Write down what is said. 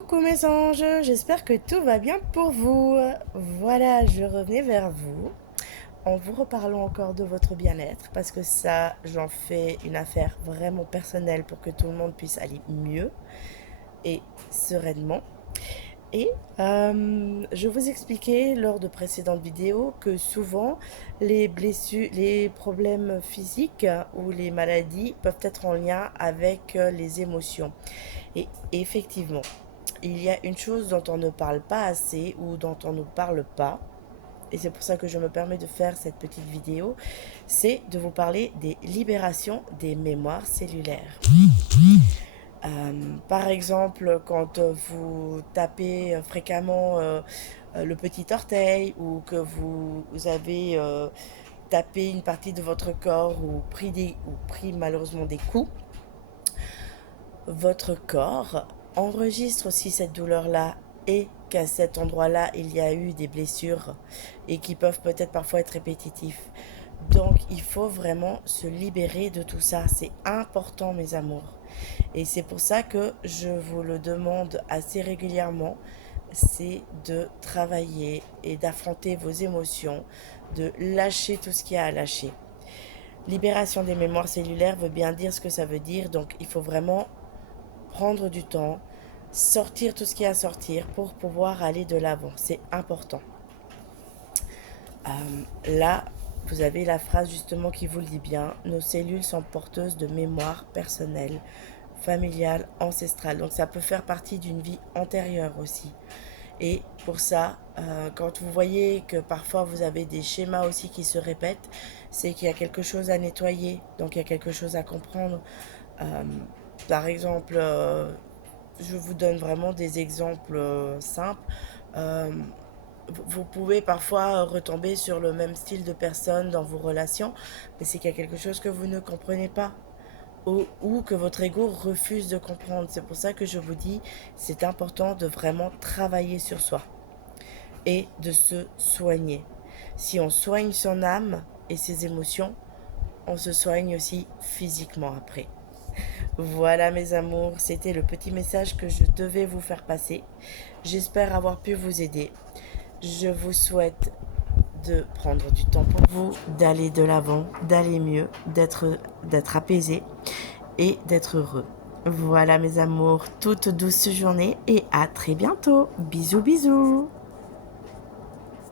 Coucou mes anges, j'espère que tout va bien pour vous. Voilà, je revenais vers vous en vous reparlant encore de votre bien-être parce que ça, j'en fais une affaire vraiment personnelle pour que tout le monde puisse aller mieux et sereinement. Et je vous expliquais lors de précédentes vidéos que souvent les blessures, les problèmes physiques ou les maladies peuvent être en lien avec les émotions. Et effectivement, il y a une chose dont on ne parle pas assez ou dont on ne parle pas, et c'est pour ça que je me permets de faire cette petite vidéo, c'est de vous parler des libérations des mémoires cellulaires. Par exemple, quand vous tapez fréquemment le petit orteil ou que vous avez tapé une partie de votre corps ou pris malheureusement des coups, votre corps enregistre aussi cette douleur-là et qu'à cet endroit-là, il y a eu des blessures et qui peuvent peut-être parfois être répétitifs. Donc, il faut vraiment se libérer de tout ça. C'est important, mes amours. Et c'est pour ça que je vous le demande assez régulièrement, c'est de travailler et d'affronter vos émotions, de lâcher tout ce qu'il y a à lâcher. Libération des mémoires cellulaires veut bien dire ce que ça veut dire, donc il faut vraiment prendre du temps, sortir tout ce qu'il y a à sortir pour pouvoir aller de l'avant. C'est important. Là, vous avez la phrase justement qui vous le dit bien. Nos cellules sont porteuses de mémoire personnelle, familiale, ancestrale. Donc ça peut faire partie d'une vie antérieure aussi. Et pour ça, quand vous voyez que parfois vous avez des schémas aussi qui se répètent, c'est qu'il y a quelque chose à nettoyer, donc il y a quelque chose à comprendre. Euh, Par exemple, je vous donne vraiment des exemples simples. Euh, Vous pouvez parfois retomber sur le même style de personne dans vos relations, mais c'est qu'il y a quelque chose que vous ne comprenez pas ou que votre ego refuse de comprendre. C'est pour ça que je vous dis, c'est important de vraiment travailler sur soi et de se soigner. Si on soigne son âme et ses émotions, on se soigne aussi physiquement après. Voilà mes amours, c'était le petit message que je devais vous faire passer. J'espère avoir pu vous aider. Je vous souhaite de prendre du temps pour vous, d'aller de l'avant, d'aller mieux, d'être apaisé et d'être heureux. Voilà mes amours, toute douce journée et à très bientôt. Bisous bisous.